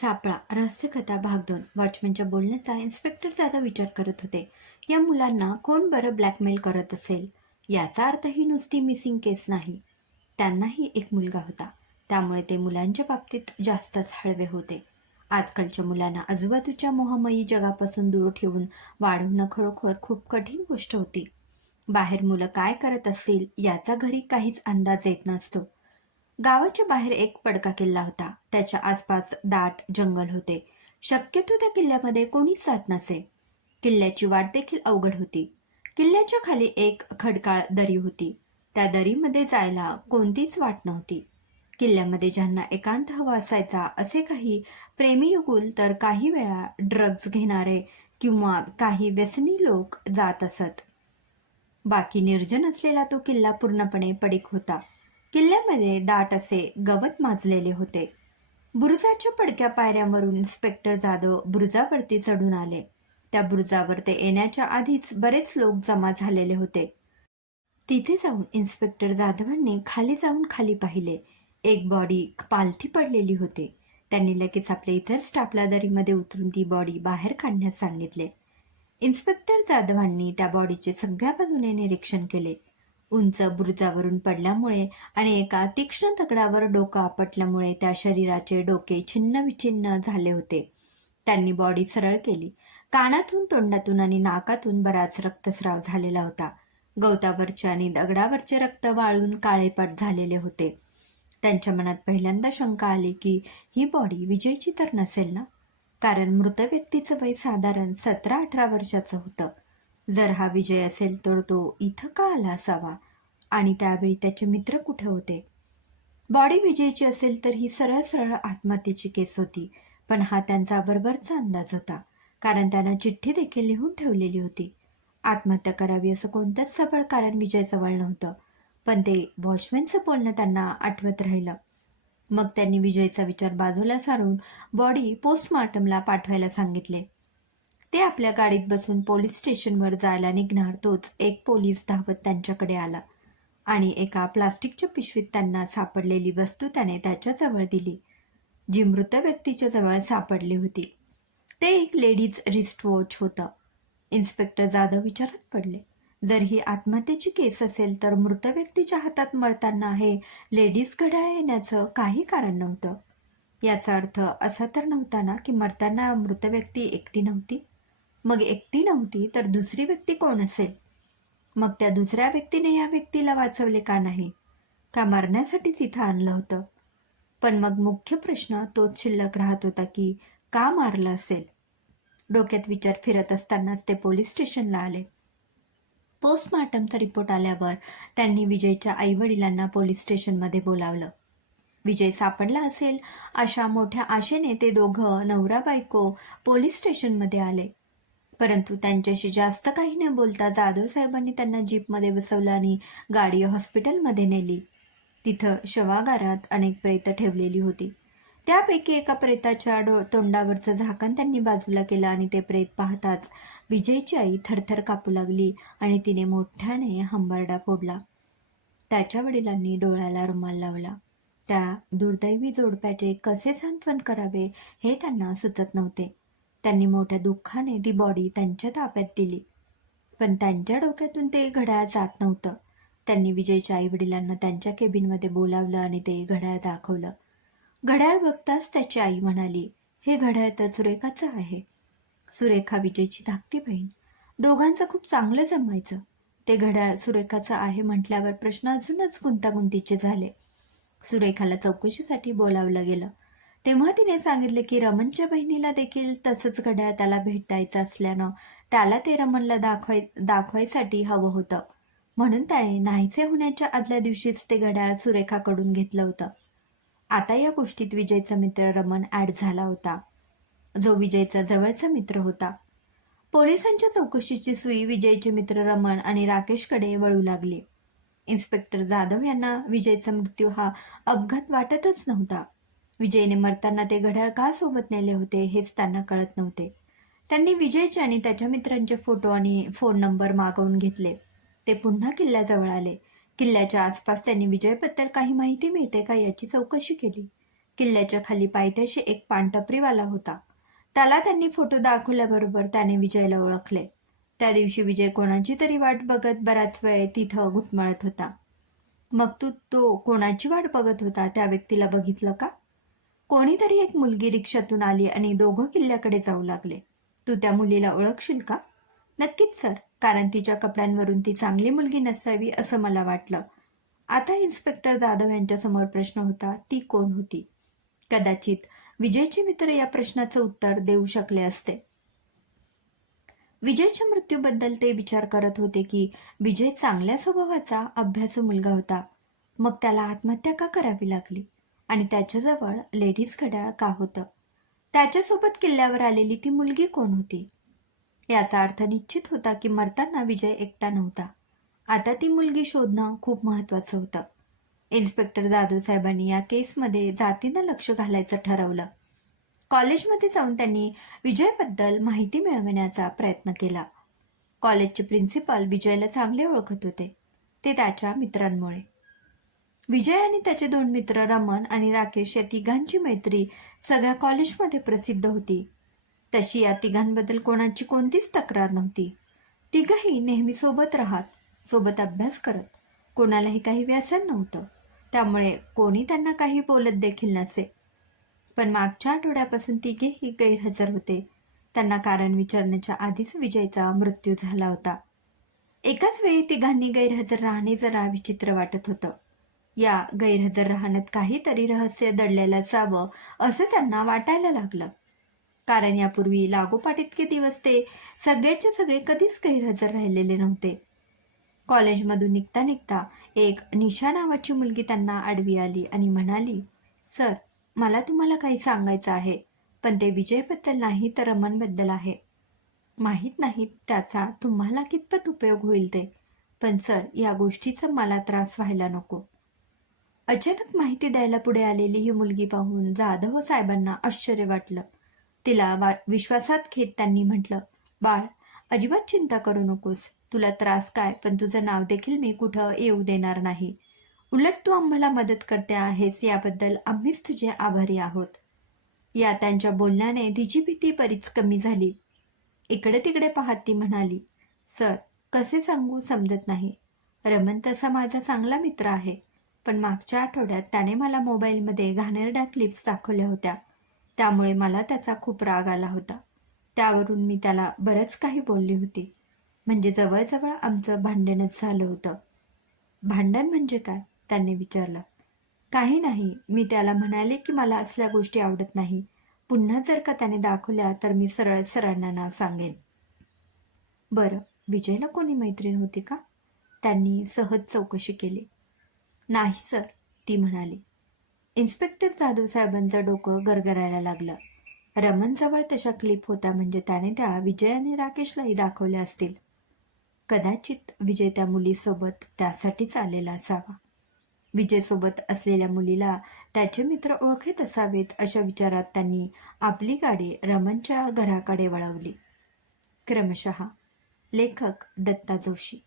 सापळा रहस्यकथा भाग दोन. वॉचमॅनच्या बोलण्याचा इन्स्पेक्टर जादा विचार करत होते. या मुलांना कोण बरं ब्लॅकमेल करत असेल? याचा अर्थ ही नुसती मिसिंग केस नाही. त्यांनाही एक मुलगा होता. त्यामुळे ते मुलांच्या बाबतीत जास्तच हळवे होते. आजकालच्या मुलांना आजूबाजूच्या मोहमयी जगापासून दूर ठेवून वाढवणं खरोखर खूप कठीण गोष्ट होती. बाहेर मुलं काय करत असतील याचा घरी काहीच अंदाज येत नसतो. गावाच्या बाहेर एक पडका किल्ला होता. त्याच्या आसपास दाट जंगल होते. शक्यतो त्या किल्ल्यामध्ये कोणीच जात नसे. किल्ल्याची वाट देखील अवघड होती. किल्ल्याच्या खाली एक खडकाळ दरी होती. त्या दरीमध्ये जायला कोणतीच वाट नव्हती. किल्ल्यामध्ये ज्यांना एकांत हवा असायचा असे काही प्रेमी युगुल तर काही वेळा ड्रग्ज घेणारे किंवा काही व्यसनी लोक जात असत. बाकी निर्जन असलेला तो किल्ला पूर्णपणे पडीक होता. किल्ल्यामध्ये दाट असे गवत माजलेले होते. बुरुजाच्या पडक्या पायऱ्यावरून इन्स्पेक्टर जाधव बुरुजावरती चढून आले. त्या बुरुजावर ते येण्याच्या आधीच बरेच लोक जमा झालेले होते. तिथे जाऊन इन्स्पेक्टर जाधवांनी खाली जाऊन खाली पाहिले. एक बॉडी पालथी पडलेली होती. त्यांनी लगेच आपल्या इतर स्टाफला दरीमध्ये उतरून ती बॉडी बाहेर काढण्यास सांगितले. इन्स्पेक्टर जाधवांनी त्या बॉडीचे सगळ्या बाजूने निरीक्षण केले. उंच बुरुजावरून पडल्यामुळे आणि एका तीक्ष्ण दगडावर डोकं आपटल्यामुळे त्या शरीराचे डोके छिन्न विछिन्न झाले होते. त्यांनी बॉडी सरळ केली. कानातून तोंडातून आणि नाकातून बराच रक्तस्राव झालेला होता. गवतावरचे आणि दगडावरचे रक्त वाळून काळेपाट झालेले होते. त्यांच्या मनात पहिल्यांदा शंका आली की ही बॉडी विजयची तर नसेल ना? कारण मृत व्यक्तीचं वय साधारण सतरा अठरा वर्षाचं होतं. जर हा विजय असेल तर तो इथं का आला असावा? आणि त्यावेळी त्याचे मित्र कुठे होते? बॉडी विजयची असेल तर ही सरळ सरळ आत्महत्येची केस होती पण हा त्यांचा बरोबरचा अंदाज होता कारण त्यानं चिठ्ठी देखील लिहून ठेवलेली होती. आत्महत्या करावी असं कोणतंच सबळ कारण विजयजवळ नव्हतं पण ते वॉचमॅनचं बोलणं त्यांना आठवत राहिलं. मग त्यांनी विजयचा विचार बाजूला सारून बॉडी पोस्टमॉर्टमला पाठवायला सांगितले. ते आपल्या गाडीत बसून पोलीस स्टेशनवर जायला निघणार तोच एक पोलीस धावत त्यांच्याकडे आला. आणि एका प्लास्टिकच्या पिशवीत त्यांना सापडलेली वस्तू त्याने त्याच्याजवळ दिली जी मृत व्यक्तीच्या जवळ सापडली होती. ते एक लेडीज रिस्ट वॉच होतं. इन्स्पेक्टर जाधव विचारात पडले जर ही आत्महत्येची केस असेल तर मृत व्यक्तीच्या हातात मरताना हे लेडीज घड्याळ येण्याचं काही कारण नव्हतं. याचा अर्थ असा तर नव्हता ना की मरताना मृत व्यक्ती एकटी नव्हती? मग एकटी नव्हती तर दुसरी व्यक्ती कोण असेल? मग त्या दुसऱ्या व्यक्तीने या व्यक्तीला वाचवले का नाही? का मारण्यासाठी तिथं आणलं होतं? पण मग मुख्य प्रश्न तोच शिल्लक राहत होता की का मारलं असेल? डोक्यात विचार फिरत असतानाच ते पोलीस स्टेशनला आले. पोस्टमॉर्टमचा रिपोर्ट आल्यावर त्यांनी विजयच्या आईवडिलांना पोलीस स्टेशनमध्ये बोलावलं. विजय सापडला असेल अशा मोठ्या आशेने ते दोघं नवरा बायको पोलीस स्टेशनमध्ये आले. परंतु त्यांच्याशी जास्त काही न बोलता जाधव साहेबांनी त्यांना जीपमध्ये बसवलं आणि गाडी हॉस्पिटलमध्ये नेली. तिथं शवागारात अनेक प्रेत ठेवलेली होती. त्यापैकी एका प्रेताच्या डो तोंडावरचं झाकण त्यांनी बाजूला केलं आणि ते प्रेत पाहताच विजयची आई थरथर कापू लागली आणि तिने मोठ्याने हंबरडा फोडला. त्याच्या वडिलांनी डोळ्याला रुमाल लावला. त्या दुर्दैवी जोडप्याचे कसे सांत्वन करावे हे त्यांना सुचत नव्हते. त्यांनी मोठ्या दुःखाने ती बॉडी त्यांच्या ताब्यात दिली. पण त्यांच्या डोक्यातून ते घड्याळ जात नव्हतं. त्यांनी विजयच्या आई वडिलांना त्यांच्या केबिनमध्ये बोलावलं आणि ते घड्याळ दाखवलं. घड्याळ बघताच त्याची आई म्हणाली हे घड्याळ तर सुरेखाचं आहे. सुरेखा विजयची धाकटी बहीण. दोघांचं खूप चांगलं जमायचं. ते घड्याळ सुरेखाचं आहे म्हटल्यावर प्रश्न अजूनच गुंतागुंतीचे झाले. सुरेखाला चौकशीसाठी बोलावलं गेलं. तेव्हा तिने सांगितले की रमनच्या बहिणीला देखील तसंच घड्याळ त्याला भेटायचं असल्यानं त्याला ते रमनला दाखवाय दाखवायसाठी हवं होतं. म्हणून त्याने नाहीसे होण्याच्या आदल्या दिवशीच ते घड्याळ सुरेखाकडून घेतलं होतं. आता या गोष्टीत विजयचा मित्र रमन ॲड झाला होता. जो विजयचा जवळचा मित्र होता. पोलिसांच्या चौकशीची सुई विजयचे मित्र रमन आणि राकेशकडे वळू लागली. इन्स्पेक्टर जाधव यांना विजयचा मृत्यू हा अपघात वाटतच नव्हता. विजयने मरताना ते घड्याळ का सोबत नेले होते हेच त्यांना कळत नव्हते. त्यांनी विजयचे आणि त्याच्या मित्रांचे फोटो आणि फोन नंबर मागवून घेतले. ते पुन्हा किल्ल्याजवळ आले. किल्ल्याच्या आसपास त्यांनी विजयबद्दल काही माहिती मिळते का याची चौकशी केली. किल्ल्याच्या खाली पायथ्याशी एक पानटपरीवाला होता. त्याला त्यांनी फोटो दाखवल्याबरोबर त्याने विजयला ओळखले. त्या दिवशी विजय कोणाची तरी वाट बघत बराच वेळ तिथं घुटमळत होता. मग तू तो कोणाची वाट बघत होता त्या व्यक्तीला बघितलं का? कोणीतरी एक मुलगी रिक्षातून आली आणि दोघं किल्ल्याकडे जाऊ लागले. तू त्या मुलीला ओळखशील का? नक्कीच सर. कारण तिच्या कपड्यांवरून ती चांगली मुलगी नसावी असं मला वाटलं. आता इन्स्पेक्टर जाधव यांच्यासमोर प्रश्न होता ती कोण होती? कदाचित विजयचे मित्र या प्रश्नाचं उत्तर देऊ शकले असते. विजयच्या मृत्यूबद्दल ते विचार करत होते की विजय चांगल्या स्वभावाचा अभ्यासू मुलगा होता. मग त्याला आत्महत्या का करावी लागली? आणि त्याच्याजवळ लेडीज घड्याळ का होतं? त्याच्यासोबत किल्ल्यावर आलेली ती मुलगी कोण होती? याचा अर्थ निश्चित होता की मरताना विजय एकटा नव्हता. आता ती मुलगी शोधणं खूप महत्वाचं होतं. इन्स्पेक्टर जाधव साहेबांनी या केसमध्ये जातीनं लक्ष घालायचं ठरवलं. कॉलेजमध्ये जाऊन त्यांनी विजयबद्दल माहिती मिळवण्याचा प्रयत्न केला. कॉलेजचे प्रिन्सिपल विजयला चांगले ओळखत होते. ते त्याच्या मित्रांमुळे. विजय आणि त्याचे दोन मित्र रमण आणि राकेश या तिघांची मैत्री सगळ्या कॉलेजमध्ये प्रसिद्ध होती. तशी या तिघांबद्दल कोणाची कोणतीच तक्रार नव्हती. तिघही नेहमी सोबत राहत सोबत अभ्यास करत. कोणालाही काही व्यसन नव्हतं. त्यामुळे कोणी त्यांना काही बोलत देखील नसे. पण मागच्या आठवड्यापासून तिघेही गैरहजर होते. त्यांना कारण विचारण्याच्या आधीच विजयचा मृत्यू झाला होता. एकाच वेळी तिघांनी गैरहजर राहणे जरा विचित्र वाटत होतं. या गैरहजर राहण्यात काहीतरी रहस्य दडलेलं असावं असं त्यांना वाटायला लागलं. कारण यापूर्वी लागोपाठ इतके दिवस ते सगळेचे सगळे कधीच गैरहजर राहिलेले नव्हते. कॉलेजमधून निघता निघता एक निशा नावाची मुलगी त्यांना आडवी आली आणि म्हणाली सर मला तुम्हाला काही सांगायचं आहे पण ते विजयबद्दल नाही तर रमणबद्दल आहे. माहीत नाही त्याचा तुम्हाला कितपत उपयोग होईल ते पण सर या गोष्टीचा मला त्रास व्हायला नको. अचानक माहिती द्यायला पुढे आलेली ही मुलगी पाहून जाधव साहेबांना आश्चर्य वाटलं. तिला वा विश्वासात घेत त्यांनी म्हटलं बाळ अजिबात चिंता करू नकोस. तुला त्रास काय पण तुझं नाव देखील मी कुठं येऊ देणार नाही. उलट तू आम्हाला मदत करते आहेस याबद्दल आम्हीच तुझे आभारी आहोत. या त्यांच्या बोलण्याने तिची भीती बरीच कमी झाली. इकडे तिकडे पाहत ती म्हणाली सर कसे सांगू समजत नाही. रमन तसा माझा चांगला मित्र आहे. पण मागच्या आठवड्यात त्याने मला मोबाईलमध्ये घाणेरड्या क्लिप्स दाखवल्या होत्या. त्यामुळे मला त्याचा खूप राग आला होता. त्यावरून मी त्याला बरंच काही बोलली होती. म्हणजे जवळजवळ आमचं भांडणच झालं होतं. भांडण म्हणजे काय? त्यांनी विचारलं. काही नाही मी त्याला म्हणाले की मला असल्या गोष्टी आवडत नाही. पुन्हा जर का त्याने दाखवल्या तर मी सरळ सरांना नाव सांगेन. बरं विजयला कोणी मैत्रीण होती का? त्यांनी सहज चौकशी केली. नाही सर ती म्हणाली. इन्स्पेक्टर जाधव साहेबांचं डोकं गरगरायला लागलं. रमनजवळ तशा क्लिप होता म्हणजे त्याने त्या विजय आणि राकेशलाही दाखवल्या असतील. कदाचित विजय त्या मुलीसोबत त्यासाठीच आलेला असावा. विजयसोबत असलेल्या मुलीला त्याचे मित्र ओळखत असावेत अशा विचारात त्यांनी आपली गाडी रमनच्या घराकडे वळवली. क्रमशः लेखक दत्ता जोशी.